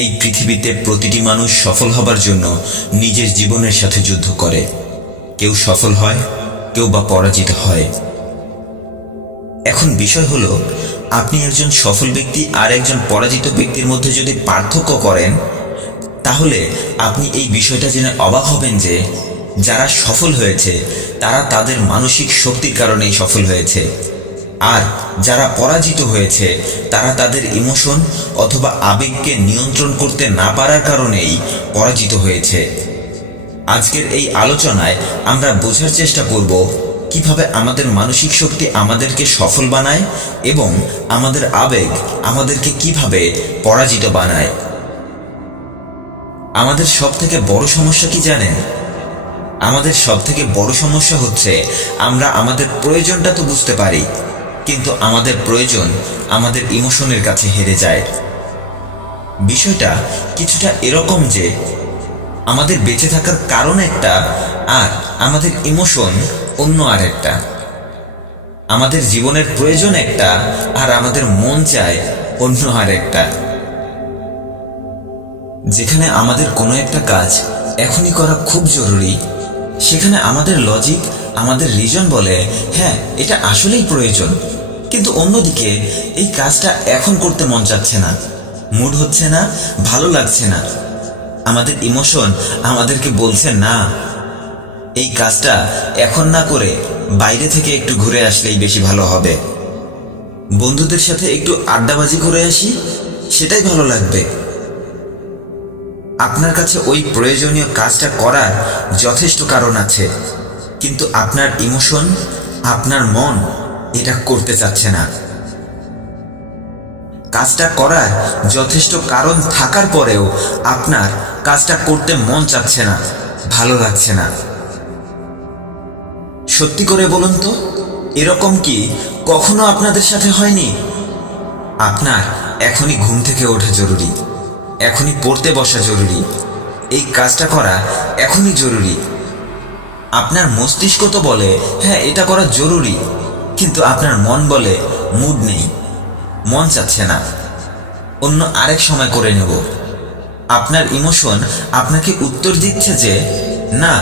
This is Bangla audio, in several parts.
এই পৃথিবীতে প্রতিটি মানুষ সফল হবার জন্য নিজের জীবনের সাথে যুদ্ধ করে। কেউ সফল হয়, কেউ বা পরাজিত হয়। এখন বিষয় হলো, আপনি একজন সফল ব্যক্তি আর একজন পরাজিত ব্যক্তির মধ্যে যদি পার্থক্য করেন, তাহলে আপনি এই বিষয়টা জেনে অবাক হবেন যে যারা সফল হয়েছে তারা তাদের মানসিক শক্তির কারণেই সফল হয়েছে, আর যারা পরাজিত হয়েছে তারা তাদের ইমোশন অথবা আবেগকে নিয়ন্ত্রণ করতে না পারার কারণেই পরাজিত হয়েছে। আজকের এই আলোচনায় আমরা বোঝার চেষ্টা করব কিভাবে আমাদের মানসিক শক্তি আমাদেরকে সফল বানায় এবং আমাদের আবেগ আমাদেরকে কিভাবে পরাজিত বানায়। আমাদের সবথেকে বড় সমস্যা কি জানেন? আমাদের সবথেকে বড় সমস্যা হচ্ছে আমরা আমাদের প্রয়োজনটা তো বুঝতে পারি, কিন্তু আমাদের প্রয়োজন আমাদের ইমোশনের কাছে হেরে যায়। বিষয়টা কিছুটা এরকম যে আমাদের বেঁচে থাকার কারণ একটা আর আমাদের ইমোশন অন্য আর একটা। আমাদের জীবনের প্রয়োজন একটা আর আমাদের মন চায় অন্য আর একটা। যেখানে আমাদের কোনো একটা কাজ এখনই করা খুব জরুরি, সেখানে আমাদের লজিক, আমাদের রিজন বলে হ্যাঁ এটা আসলেই প্রয়োজন, কিন্তু অন্যদিকে এই কাজটা এখন করতে মন চাচ্ছে না, মুড হচ্ছে না, ভালো লাগছে না। আমাদের ইমোশন আমাদেরকে বলছে না, এই কাজটা এখন না করে বাইরে থেকে একটু ঘুরে আসলেই বেশি ভালো হবে, বন্ধুদের সাথে একটু আড্ডাবাজি করে আসি, সেটাই ভালো লাগবে। আপনার কাছে ওই প্রয়োজনীয় কাজটা করার যথেষ্ট কারণ আছে, কিন্তু আপনার ইমোশন, আপনার মন এটা করতে চাচ্ছে না। কাজটা করার যথেষ্ট কারণ থাকার পরেও আপনার কাজটা করতে মন চাচ্ছে না, ভালো লাগছে না। সত্যি করে বলুন তো, এরকম কি কখনো আপনাদের সাথে হয়নি? আপনার এখনই ঘুম থেকে ওঠা জরুরি, এখনই পড়তে বসা জরুরি, এই কাজটা করা এখনই জরুরি। আপনার মস্তিষ্ক তো বলে হ্যাঁ এটা করা জরুরি, কিন্তু আপনার মন বলে মুড নেই, মন চাচ্ছে না, অন্য আরেক সময় করে নেব। আপনার ইমোশন আপনাকে উত্তর দিচ্ছে যে না,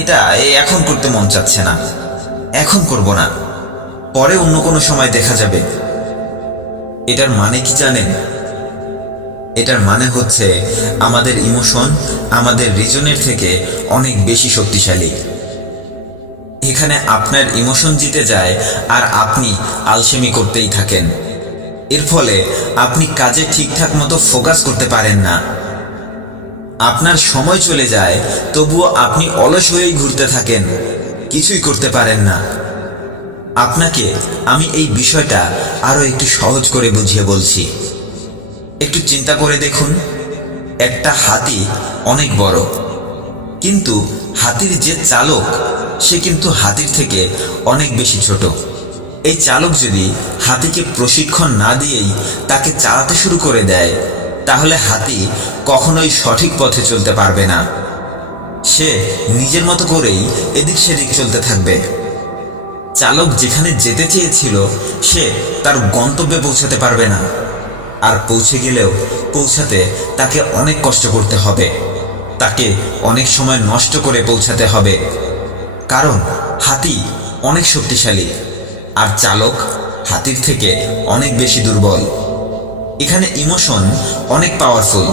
এটা এখন করতে মন চাচ্ছে না, এখন করব না, পরে অন্য কোনো সময় দেখা যাবে। এটার মানে কি জানেন? এটার মানে হচ্ছে আমাদের ইমোশন আমাদের রিজনের থেকে অনেক বেশি শক্তিশালী। এখানে আপনার ইমোশন জিতে যায় আর আপনি আলসেমি করতেই থাকেন। এর ফলে আপনি কাজে ঠিকঠাক মতো ফোকাস করতে পারেন না, আপনার সময় চলে যায়, তবুও আপনি অলস হয়েই ঘুরতে থাকেন, কিছুই করতে পারেন না। আপনাকে আমি এই বিষয়টা আরো একটু সহজ করে বুঝিয়ে বলছি। একটু চিন্তা করে দেখুন, একটা হাতি অনেক বড়, কিন্তু হাতির যে চালক সে কিন্তু হাতির থেকে অনেক বেশি ছোট। এই চালক যদি হাতিকে প্রশিক্ষণ না দিয়েই তাকে চালাতে শুরু করে দেয়, তাহলে হাতি কখনোই সঠিক পথে চলতে পারবে না। সে নিজের মতো করেই এদিক সেদিক চলতে থাকবে। চালক যেখানে যেতে চেয়েছিল সে তার গন্তব্যে পৌঁছাতে পারবে না, আর পৌঁছে গেলেও পৌঁছাতে তাকে অনেক কষ্ট করতে হবে, তাকে অনেক সময় নষ্ট করে পৌঁছাতে হবে, কারণ হাতি অনেক শক্তিশালী আর চালক হাতির থেকে অনেক বেশি দুর্বল। এখানে ইমোশন অনেক পাওয়ারফুল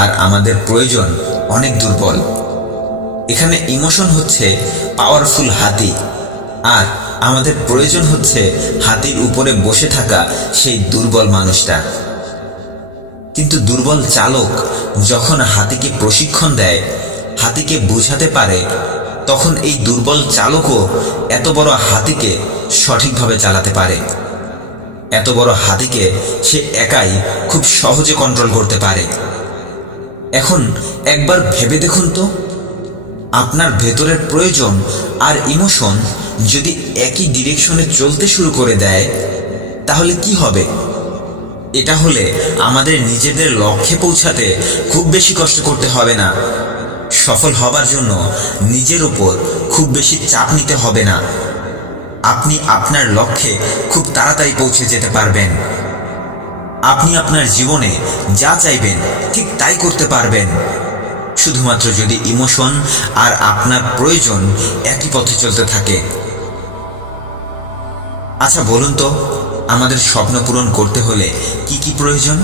আর আমাদের প্রয়োজন অনেক দুর্বল। এখানে ইমোশন হচ্ছে পাওয়ারফুল হাতি আর আমাদের প্রয়োজন হচ্ছে হাতির উপরে বসে থাকা সেই দুর্বল মানুষটা। কিন্তু দুর্বল চালক যখন হাতিকে প্রশিক্ষণ দেয়, হাতিকে বোঝাতে পারে, তখন এই দুর্বল চালকও এত বড় হাতিকে সঠিকভাবে চালাতে পারে। এত বড় হাতিকে সে একাই খুব সহজে কন্ট্রোল করতে পারে। এখন একবার ভেবে দেখুন তো, আপনার ভেতরের প্রয়োজন আর ইমোশন যদি একই ডিরেকশনে চলতে শুরু করে দেয়, তাহলে কি হবে? এটা হলে আমাদের নিজেদের লক্ষ্যে পৌঁছাতে খুব বেশি কষ্ট করতে হবে না, সফল হবার জন্য নিজের উপর খুব বেশি চাপ নিতে হবে না। আপনি আপনার লক্ষ্যে খুব তাড়াতাড়ি পৌঁছে যেতে পারবেন। আপনি আপনার জীবনে যা চাইবেন ঠিক তাই করতে পারবেন, শুধুমাত্র যদি ইমোশন আর আপনার প্রয়োজন একই পথে চলতে থাকে। আচ্ছা বলুন তো, আমাদের স্বপ্ন পূরণ করতে হলে কি কি প্রয়োজন?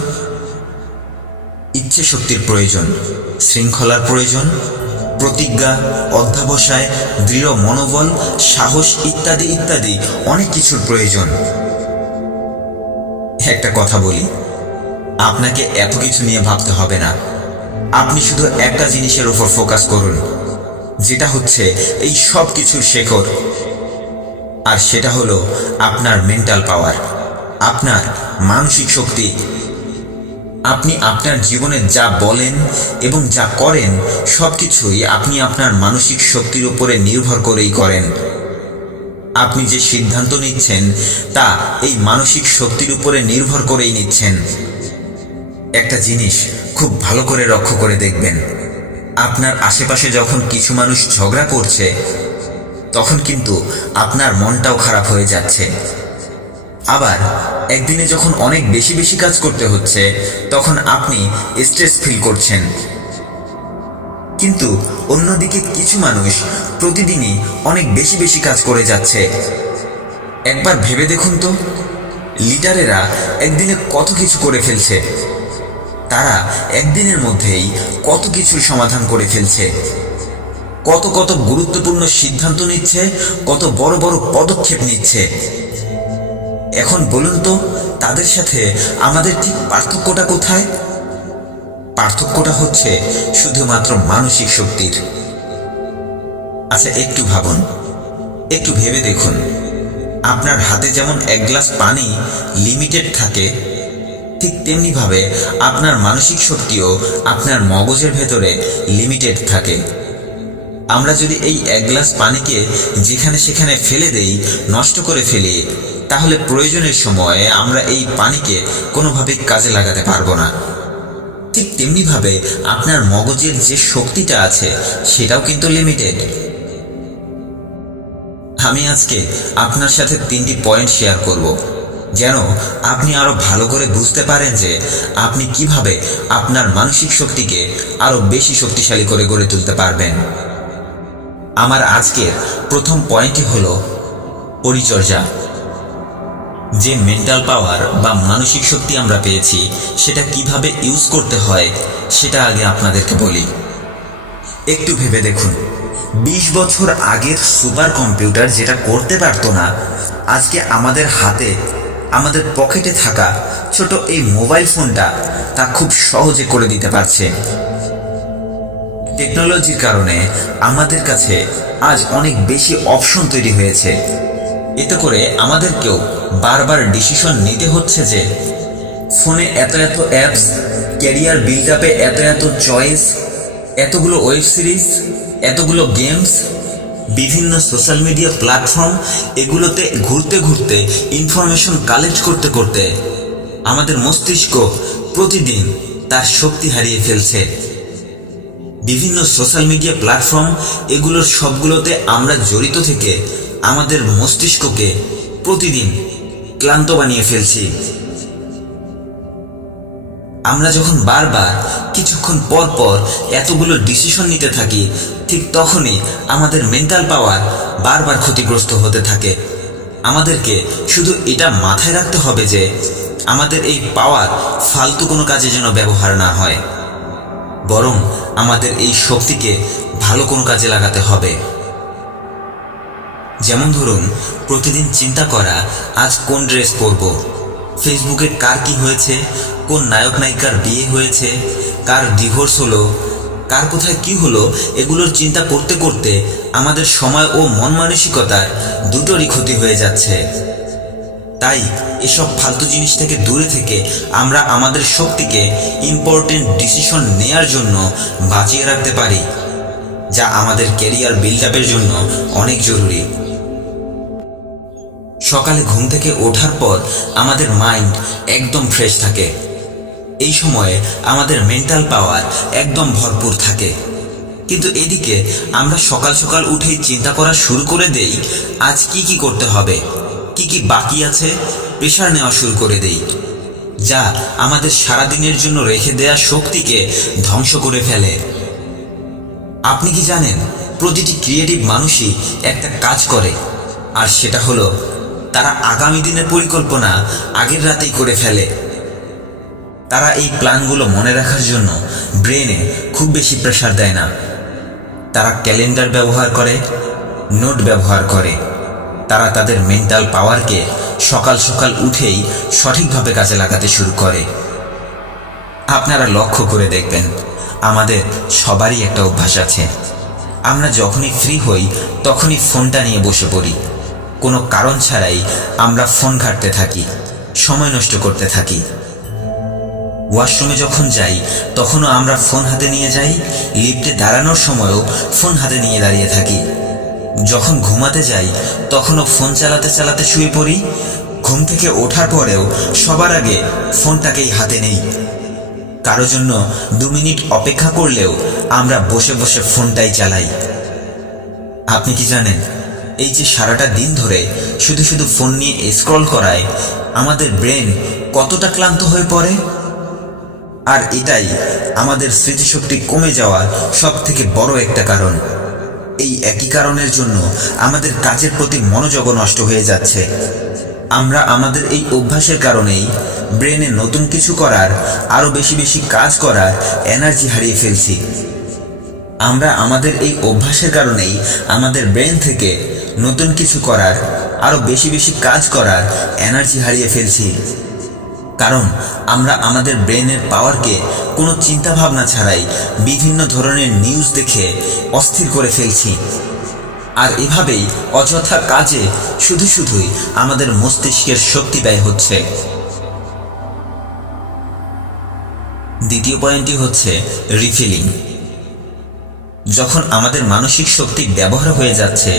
ইচ্ছে শক্তির প্রয়োজন, শৃঙ্খলার প্রয়োজন, প্রতিজ্ঞা, অধ্যবসায়, দৃঢ় মনোবল, সাহস ইত্যাদি ইত্যাদি অনেক কিছুর প্রয়োজন। একটা কথা বলি, আপনাকে এত কিছু নিয়ে ভাবতে হবে না। আপনি শুধু একটা জিনিসের উপর ফোকাস করুন, যেটা হচ্ছে এই সব কিছুর শেকর, আর সেটা হলো আপনার মেন্টাল পাওয়ার, আপনার মানসিক শক্তি। আপনি আপনার জীবনে যা বলেন এবং যা করেন সব কিছুই আপনি আপনার মানসিক শক্তির উপরে নির্ভর করেই করেন। আপনি যে সিদ্ধান্ত নিচ্ছেন তা এই মানসিক শক্তির উপরে নির্ভর করেই নিচ্ছেন। একটা জিনিস খুব ভালো করে লক্ষ্য করে দেখবেন, আপনার আশেপাশে যখন কিছু মানুষ ঝগড়া করছে তখন কিন্তু আপনার মনটাও খারাপ হয়ে যাচ্ছে। আবার একদিনে যখন অনেক বেশি বেশি কাজ করতে হচ্ছে তখন আপনি স্ট্রেস ফিল করছেন। কিন্তু অন্যদিকে কিছু মানুষ প্রতিদিনই অনেক বেশি বেশি কাজ করে যাচ্ছে। একবার ভেবে দেখুন তো, লিডারেরা একদিনে কত কিছু করে ফেলছে, তারা একদিনের মধ্যেই কত কিছুর সমাধান করে ফেলছে, কত কত গুরুত্বপূর্ণ সিদ্ধান্ত নিচ্ছে, কত বড় বড় পদক্ষেপ নিচ্ছে। এখন বলুন তো, তাদের সাথে আমাদের ঠিক পার্থক্যটা কোথায়? পার্থক্যটা হচ্ছে শুধুমাত্র মানসিক শক্তির। আচ্ছা একটু ভাবুন, একটু ভেবে দেখুন, আপনার হাতে যেমন এক গ্লাস পানি লিমিটেড থাকে, ঠিক তেমনিভাবে আপনার মানসিক শক্তিও আপনার মগজের ভেতরে লিমিটেড থাকে। আমরা যদি এই এক গ্লাস পানিকে যেখানে সেখানে ফেলে দেই, নষ্ট করে ফেলি, তাহলে প্রয়োজনের সময়ে আমরা এই পানিকে কোনোভাবেই কাজে লাগাতে পারবো না। ঠিক তেমনিভাবে আপনার মগজের যে শক্তিটা আছে সেটাও কিন্তু লিমিটেড। আমি আজকে আপনার সাথে 3টি পয়েন্ট শেয়ার করব, যেন আপনি আরো ভালো করে বুঝতে পারেন যে আপনি কিভাবে আপনার মানসিক শক্তিকে আরো বেশি শক্তিশালী করে গড়ে তুলতে পারবেন। আমার আজকের প্রথম পয়েন্টটি হলো পরিচর্যা। যে মেন্টাল পাওয়ার বা মানসিক শক্তি আমরা পেয়েছি সেটা কিভাবে ইউজ করতে হয় সেটা আগে আপনাদেরকে বলি। একটু ভেবে দেখুন, 20 বছর আগের সুপার কম্পিউটার যেটা করতে পারতো না, আজকে আমাদের হাতে, আমাদের পকেটে থাকা ছোট এই মোবাইল ফোনটা তা খুব সহজে করে দিতে পারছে। টেকনোলজির কারণে আমাদের কাছে আজ অনেক বেশি অপশন তৈরি হয়েছে। এতে করে আমাদেরকেও বারবার ডিসিশন নিতে হচ্ছে যে ফোনে এত এত অ্যাপস, ক্যারিয়ার বিল্ড আপে এত এত চয়েস, এতগুলো ওয়েব সিরিজ, এতগুলো গেমস, বিভিন্ন সোশ্যাল মিডিয়া প্ল্যাটফর্ম, এগুলোতে ঘুরতে ঘুরতে ইনফরমেশন কালেক্ট করতে করতে আমাদের মস্তিষ্ক প্রতিদিন তার শক্তি হারিয়ে ফেলছে। বিভিন্ন সোশ্যাল মিডিয়া প্ল্যাটফর্ম এগুলোর সবগুলোতে আমরা জড়িত থেকে আমাদের মস্তিষ্ককে প্রতিদিন ক্লান্ত বানিয়ে ফেলছি। আমরা যখন বারবার কিছুক্ষণ পর পর এতগুলো ডিসিশন নিতে থাকি, ঠিক তখনই আমাদের মেন্টাল পাওয়ার বারবার ক্ষতিগ্রস্ত হতে থাকে। আমাদেরকে শুধু এটা মাথায় রাখতে হবে যে আমাদের এই পাওয়ার ফালতু কোনো কাজে যেন ব্যবহার না হয়, বরং আমাদের এই শক্তিকে ভালো কোনো কাজে লাগাতে হবে। যেমন ধরুন, প্রতিদিন চিন্তা করা আজ কোন ড্রেস পরব, ফেসবুকে কার কি হয়েছে, কোন নায়ক নায়িকার বিয়ে হয়েছে, কার ডিভোর্স হলো, কার কোথায় কি হলো, এগুলোর চিন্তা করতে করতে আমাদের সময় ও মন মানসিকতার দুটোরই ক্ষতি হয়ে যাচ্ছে। তাই এসব ফালতু জিনিস থেকে দূরে থেকে আমরা আমাদের শক্তিকে ইম্পর্টেন্ট ডিসিশন নেয়ার জন্য বাঁচিয়ে রাখতে পারি, যা আমাদের ক্যারিয়ার বিল্ড আপের জন্য অনেক জরুরি। সকালে ঘুম থেকে ওঠার পর আমাদের মাইন্ড একদম ফ্রেশ থাকে। এই সময়ে আমাদের মেন্টাল পাওয়ার একদম ভরপুর থাকে। কিন্তু এদিকে আমরা সকাল সকাল উঠেই চিন্তা করা শুরু করে দেই আজ কি কি করতে হবে, কি কি বাকি আছে, প্রেশার নেওয়া শুরু করে দেই, যা আমাদের সারাদিনের জন্য রেখে দেয়া শক্তিকে ধ্বংস করে ফেলে। আপনি কি জানেন, প্রতিটি ক্রিয়েটিভ মানুষই একটা কাজ করে, আর সেটা হলো তারা আগামী দিনের পরিকল্পনা আগের রাতেই করে ফেলে। তারা এই প্ল্যানগুলো মনে রাখার জন্য ব্রেনে খুব বেশি প্রেসার দেয় না। তারা ক্যালেন্ডার ব্যবহার করে, নোট ব্যবহার করে। তারা তাদের মেন্টাল পাওয়ারকে সকাল সকাল উঠেই সঠিকভাবে কাজে লাগাতে শুরু করে। আপনারা লক্ষ্য করে দেখবেন, আমাদের সবারই একটা অভ্যাস আছে। আমরা যখনই ফ্রি হই তখনই ফোনটা নিয়ে বসে পড়ি। কোনো কারণ ছাড়াই আমরা ফোন ঘাঁটতে থাকি, সময় নষ্ট করতে থাকি। ওয়াশরুমে যখন যাই তখনও আমরা ফোন হাতে নিয়ে যাই, লিফটে দাঁড়ানোর সময়ও ফোন হাতে নিয়ে দাঁড়িয়ে থাকি। যখন ঘুমাতে যাই তখনও ফোন চালাতে চালাতে শুয়ে পড়ি। ঘুম থেকে ওঠার পরেও সবার আগে ফোনটাকেই হাতে নেই। কারো জন্য 2 মিনিট অপেক্ষা করলেও আমরা বসে বসে ফোনটাই চালাই। আপনি কি জানেন, এই যে সারাটা দিন ধরে শুধু শুধু ফোন নিয়ে স্ক্রল করায় আমাদের ব্রেন কতটা ক্লান্ত হয়ে পড়ে? আর এটাই আমাদের স্মৃতিশক্তি কমে যাওয়ার সবথেকে বড় একটা কারণ। এই একই কারণের জন্য আমাদের কাজের প্রতি মনোযোগও নষ্ট হয়ে যাচ্ছে। আমরা আমাদের এই অভ্যাসের কারণেই ব্রেনে নতুন কিছু করার, আরও বেশি বেশি কাজ করার এনার্জি হারিয়ে ফেলছি। আমরা আমাদের এই অভ্যাসের কারণেই আমাদের ব্রেন থেকে নতুন কিছু করার, আরও বেশি বেশি কাজ করার এনার্জি হারিয়ে ফেলছি। কারণ আমরা আমাদের ব্রেনের পাওয়ারকে কোনো চিন্তাভাবনা ছাড়াই বিভিন্ন ধরনের নিউজ দেখে অস্থির করে ফেলছি। আর এভাবেই অযথা কাজে শুধু শুধুই আমাদের মস্তিষ্কের শক্তি ব্যয় হচ্ছে। দ্বিতীয় পয়েন্টটি হচ্ছে রিফিলিং। যখন আমাদের মানসিক শক্তি ব্যবহার হয়ে যাচ্ছে,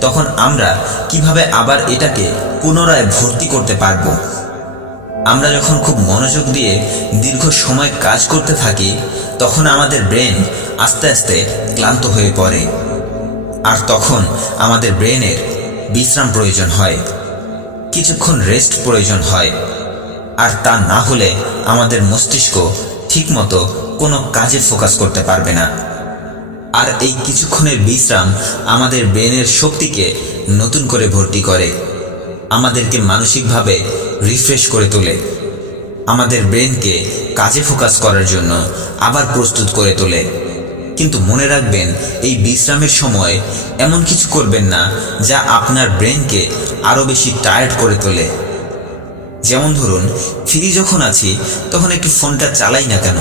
তখন আমরা কিভাবে আবার এটাকে পুনরায় ভর্তি করতে পারবো? আমরা যখন খুব মনোযোগ দিয়ে দীর্ঘ সময় কাজ করতে থাকি, তখন আমাদের ব্রেন আস্তে আস্তে ক্লান্ত হয়ে পড়ে। আর তখন আমাদের ব্রেনের বিশ্রাম প্রয়োজন হয়, কিছুক্ষণ রেস্ট প্রয়োজন হয়। আর তা না হলে আমাদের মস্তিষ্ক ঠিকমতো কোনো কাজে ফোকাস করতে পারবে না। আর এই কিছুক্ষণের বিশ্রাম আমাদের ব্রেনের শক্তিকে নতুন করে ভর্তি করে, আমাদেরকে মানসিকভাবে রিফ্রেশ করে তোলে, আমাদের ব্রেনকে কাজে ফোকাস করার জন্য আবার প্রস্তুত করে তোলে। কিন্তু মনে রাখবেন, এই বিশ্রামের সময় এমন কিছু করবেন না যা আপনার ব্রেনকে আরও বেশি টায়ার্ড করে তোলে। যেমন ধরুন, ফ্রি যখন আছি তখন একটু ফোনটা চালাই না কেন,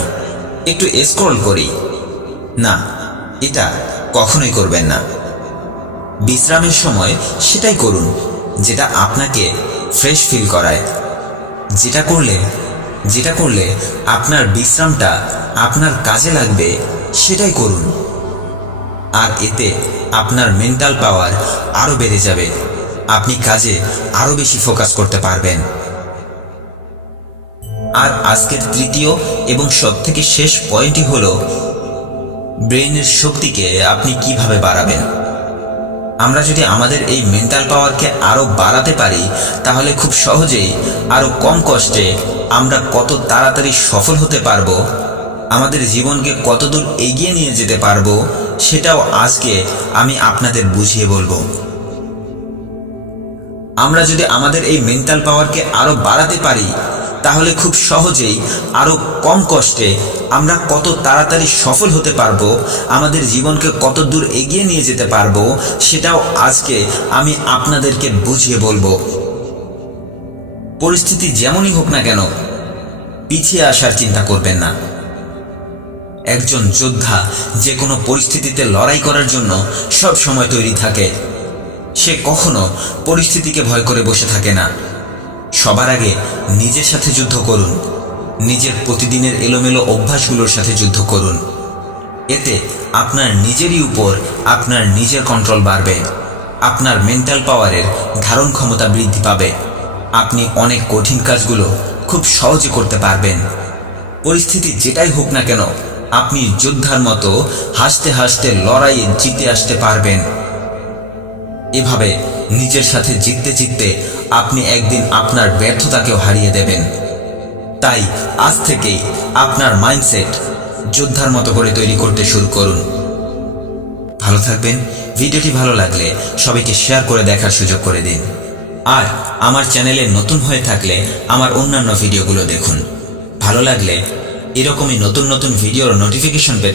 একটু স্ক্রল করি না, এটা কখনোই করবেন না। বিশ্রামের সময় সেটাই করুন যেটা আপনাকে ফ্রেশ ফিল করায়। যেটা করলে আপনার বিশ্রামটা আপনার কাজে লাগবে, সেটাই করুন। আর এতে আপনার মেন্টাল পাওয়ার আরও বেড়ে যাবে, আপনি কাজে আরও বেশি ফোকাস করতে পারবেন। আর আজকের তৃতীয় এবং সবথেকে শেষ পয়েন্টই হলো ব্রেনের শক্তিকে আপনি কিভাবে বাড়াবেন। আমরা যদি আমাদের এই মেন্টাল পাওয়ারকে আরও বাড়াতে পারি, তাহলে খুব সহজেই আরও কম কষ্টে আমরা কত তাড়াতাড়ি সফল হতে পারবো, আমাদের জীবনকে কতদূর এগিয়ে নিয়ে যেতে পারবো, সেটাও আজকে আমি আপনাদের বুঝিয়ে বলবো। আমরা যদি আমাদের এই মেন্টাল পাওয়ারকে আরও বাড়াতে পারি, তাহলে খুব সহজেই আরও কম কষ্টে আমরা কত তাড়াতাড়ি সফল হতে পারবো, আমাদের জীবনকে কত দূর এগিয়ে নিয়ে যেতে পারবো, সেটাও আজকে আমি আপনাদেরকে বুঝিয়ে বলবো। পরিস্থিতি যেমনই হোক না কেন, পিছিয়ে আসার চিন্তা করবেন না। একজন যোদ্ধা যে কোনো পরিস্থিতিতে লড়াই করার জন্য সব সময় তৈরি থাকে। সে কখনো পরিস্থিতিকে ভয় করে বসে থাকে না। সবার আগে নিজের সাথে যুদ্ধ করুন, নিজের প্রতিদিনের এলোমেলো অভ্যাসগুলোর সাথে যুদ্ধ করুন। এতে আপনার নিজেরই উপর আপনার নিজের কন্ট্রোল বাড়বে, আপনার মেন্টাল পাওয়ারের ধারণ ক্ষমতা বৃদ্ধি পাবে, আপনি অনেক কঠিন কাজগুলো খুব সহজে করতে পারবেন। পরিস্থিতি যেটাই হোক না কেন, আপনি যোদ্ধার মতো হাসতে হাসতে লড়াইয়ে জিতে আসতে পারবেন। এভাবে নিজের সাথে জিততে জিততে আপনি একদিন আপনার ব্যর্থতাকেও হারিয়ে দেবেন। তাই আজ থেকেই আপনার মাইন্ডসেট যোদ্ধার মতো করে তৈরি করতে শুরু করুন। ভালো থাকবেন। ভিডিওটি ভালো লাগলে সবাইকে শেয়ার করে দেখার সুযোগ করে দিন। আর আমার চ্যানেলে নতুন হয়ে থাকলে আমার অন্যান্য ভিডিওগুলো দেখুন। ভালো লাগলে এরকমই নতুন নতুন ভিডিওর নোটিফিকেশন পেতে